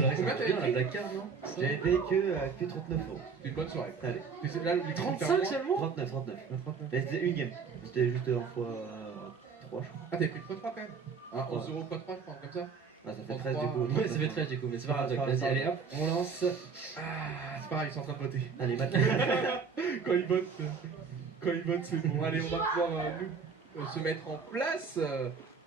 Solaris, Combien c'est t'avais bien la pris Black Card, non? J'avais payé que 39 €. C'est une bonne soirée. Allez, Mais c'est là, les 35 seulement? 39. Mais c'était une game. C'était juste en fois 3, je crois. Ah, t'avais pris x3 quand même. Ah, 11 € x3, je crois, comme ça. Ah, ça fait 13 du coup. Ouais, ça fait 13 du coup, mais c'est pas grave. Vas-y, allez hop, on lance. Ah, c'est pareil, ils sont en train de voter. Allez, maintenant. Quand ils votent, c'est bon. Allez, on va pouvoir nous se mettre en place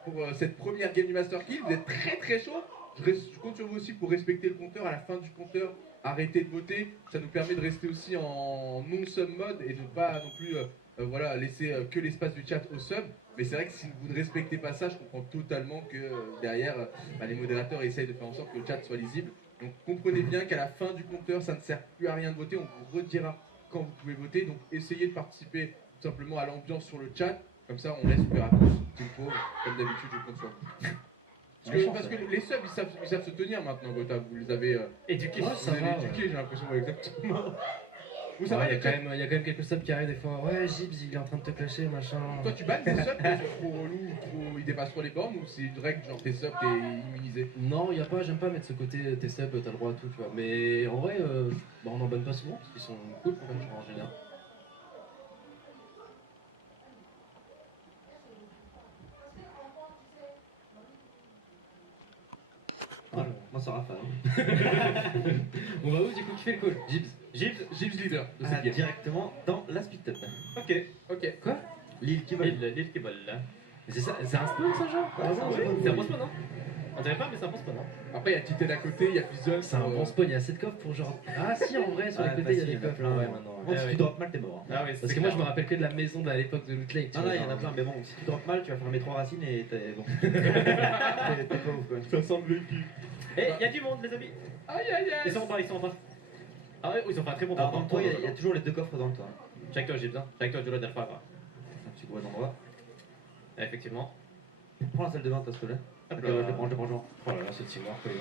pour cette première game du Master Kill. Vous êtes très chaud. Je compte sur vous aussi pour respecter le compteur. À la fin du compteur, arrêtez de voter. Ça nous permet de rester aussi en non-sub mode et de ne pas non plus voilà, laisser que l'espace du chat au sub. Mais c'est vrai que si vous ne respectez pas ça, je comprends totalement que derrière, les modérateurs essayent de faire en sorte que le chat soit lisible. Donc comprenez bien qu'à la fin du compteur, ça ne sert plus à rien de voter. On vous redira quand vous pouvez voter. Donc essayez de participer tout simplement à l'ambiance sur le chat. Comme ça, on laisse ouvert à tous. Tout le pauvre, comme d'habitude, je compte sur vous. Parce que les subs, ils savent se tenir maintenant, Gotha. Vous les avez Éduqués, vous avez éduqués, j'ai l'impression, ouais, exactement. Vous savez, il y a quand même quelques subs qui arrivent des fois. Ouais, Gibbs, il est en train de te clasher, machin. Toi, tu bannes tes subs qui sont trop relous, ils dépassent trop les bornes, ou c'est une règle, genre tes subs, t'es immunisé? Non, j'aime pas mettre ce côté tes subs, t'as le droit à tout, tu vois. Mais en vrai, on en banne pas souvent parce qu'ils sont cool quand même, en général. Voilà, moi ça Raphaël. On va où du coup? Qui fait le call? Gibbs leader de cette game. Directement dans la speed up. Ok. Quoi? L'île qui vole. L'île qui vole là. Mais c'est ça, c'est un spawn ça genre? Ouais, C'est un bon spawn, hein? On dirait pas, mais c'est un bon spawn, hein? Après, il y a Titan à côté, il y a Fizzle. C'est un bon spawn, il y a 7 coffres pour genre. Ah si, en vrai, sur les côtés il y a des coffres. plein. Ouais, maintenant. Bon, si tu drops mal, t'es mort. Ah ouais, parce que moi je me rappelle que de la maison de l'époque de Loot Lake. Ah non, il y en a plein, mais bon, si tu drops mal, tu vas fermer 3 racines et t'es bon. T'es pas ouf quoi. Ça sent le vécu. Eh, y'a du monde, les amis! Aïe. Ils sont en bas. Ah ouais, ils ont fait un très bon Alors temps. dans le toit, il y a toujours les 2 coffres dans le toit. Check toi, j'ai besoin. Check toi, je dois dire pas quoi. Un petit gros endroit. Effectivement. Prends la salle de bain, t'as ce là. Hop Ok, là. je le prends genre. Oh là là, ce teamwork, quoi,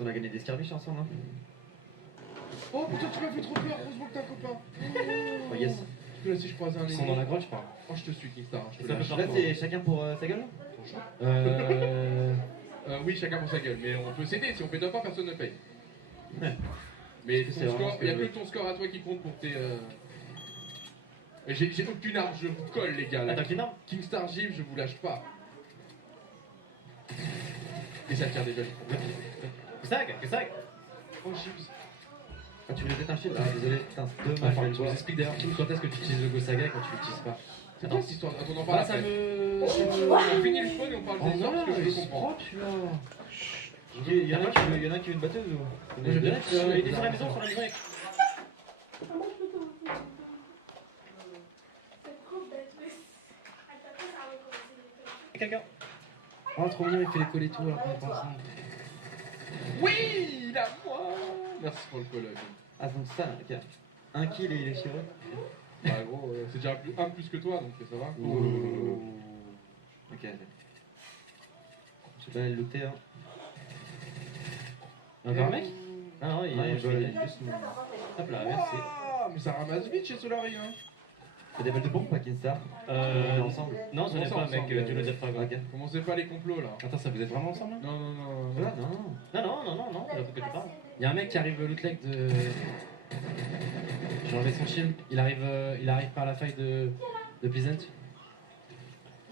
On a gagné des skirmishes ensemble, hein. Oh putain, tu m'as fait trop peur, heureusement que t'as un copain. Oh yes. Tu peux laisser, je croise un Ils sont dans la grotte, je crois. Oh, je te suis, Kingstar. Je te Ça lâche. peut Là, c'est chacun pour sa gueule. Oui, chacun pour sa gueule, mais on peut s'aider. Si on paie 2 fois, personne ne paye. Ouais. Mais C'est ton vraiment score, ce que il n'y a je que veux. ton score à toi qui compte pour tes. Et j'ai aucune arme, je vous colle, les gars. Là. Attends, qui non? Kingstar Jim, je vous lâche pas. Et ça tire des belles. Que ça? Oh, Gibbs. Ah, tu voulais peut-être un shield? Ah, désolé, putain, c'est dommage. Enfin, je vous explique d'ailleurs, Kim, quand est-ce que tu utilises le Gosaga et quand tu l'utilises pas? C'est quoi cette histoire? Attends, on en parle Ah, ça après. me. On finit le spawn et on parle Oh des sorts parce que je non, veux ils comprendre. sont là. Il y en a un qui veut une batteuse ou? Moi je veux bien, il est sur la maison, Quelqu'un? Oh, trop mignon, il fait les coller tout alors qu'on est pas ensemble. Oui, la moi. Merci pour le colloque. Ah, donc ça, ok. Un kill et il est chirurgie. Bah gros, c'est déjà un plus que toi, donc ça va. Ok. Je sais pas le looter, hein. Encore un mec? Ah non, il est juste. Hop là, merci. Ah, mais ça ramasse vite chez Solari, hein. T'as des balles de bombe, pas Kinstar? On est ensemble. Non, je n'ai pas, mec, ensemble, tu le dis pas. Ok. Commencez pas les complots là. Attends, ça vous êtes vraiment ensemble là? Non, non, non. Ah, non. Non, il y a un truc que tu parles. Il y a un mec qui arrive loot lake de. J'ai enlevé son shield, il arrive par la faille de Pleasant.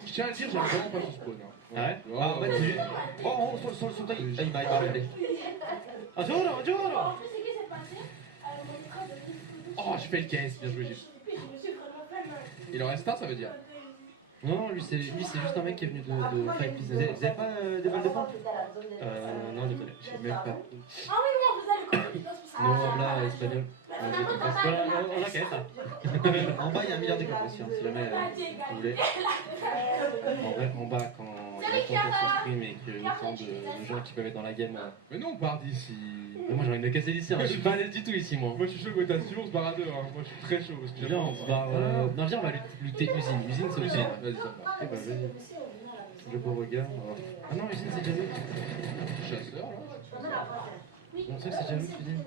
Je tiens à le dire, j'aime vraiment pas son spawn. Hein. Ah ouais? Ah, en fait, c'est juste. Oh, sur le taille. Ah, il m'a arrêté. Ah, Giuro! Oh, je fais le caisse, bien joué, Gilles. Il en reste un, ça veut dire. Non, lui c'est juste un mec qui est venu de Five Pleasant. Vous avez pas des balles de pompe? Non, désolé. J'ai même pas. Non, là, espagnol. Voilà, on l'a quand même. En bas, il y a un milliard de coffres aussi, hein, si jamais vous voulez. En vrai, en bas, quand il y a autant de stream et qu'il y a autant de gens qui peuvent être dans la game. Mais non, on part d'ici. Moi j'ai envie de me casser d'ici, hein. Je suis pas à l'aise du tout ici, moi. Moi je suis chaud, Gotha, si tu veux, on se barre à deux. Hein. Moi je suis très chaud. Parce que Viens, on se barre. Non, viens, on va lutter usine. Usine, c'est Usine, ok. vas-y, ça va. Eh bah, vas-y. Je pauvre gars, on va voir. Ah non, usine, c'est déjà vu. Chasseur là. On sait que c'est déjà vu, usine.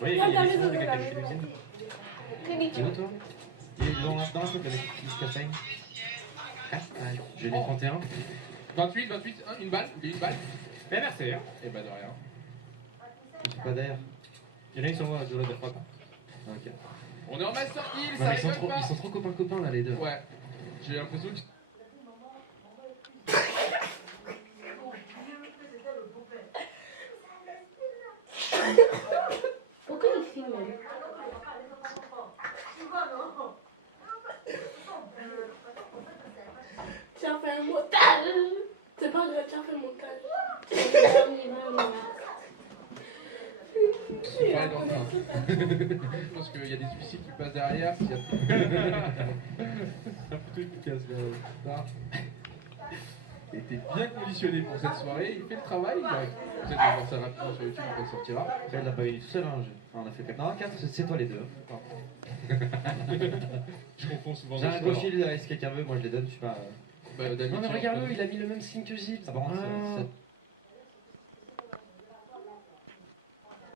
Oui, il y a des gens de quelqu'un qui fait l'usine. C'est où, toi? Il est dans la truc avec Miss Castagne. J'ai des 31. 28, une balle, il y a une balle. Mais merci. Hein. Et bah de rien. Je suis pas d'air. Il y en a qui sont de l'autre fois. Ok. On est en Master Kill, Non, ça mais ils rigole pas. sont trop copains là les deux. Ouais. J'ai l'impression que... Pourquoi il filme Tiens, fais un montage. C'est pas grave, tiens, fais le montage. Ouais, dans le train. Je pense qu'il y a des huissiers qui passent derrière. S'il y a un plutôt efficace là. Il était bien conditionné pour cette soirée. Il fait le travail. Vous allez voir ça rapidement sur YouTube quand il sortira. Après, il n'a pas eu tout seul, hein. On a fait 4. Non, 4, c'est toi les deux. Je confonds souvent. J'ai les un scores. gaucher, si quelqu'un veut, moi je les donne, je suis pas. Bah, d'habitude, Non mais regarde-le, il a mis le même signe que Gilles. Ah, par contre, Ah. c'est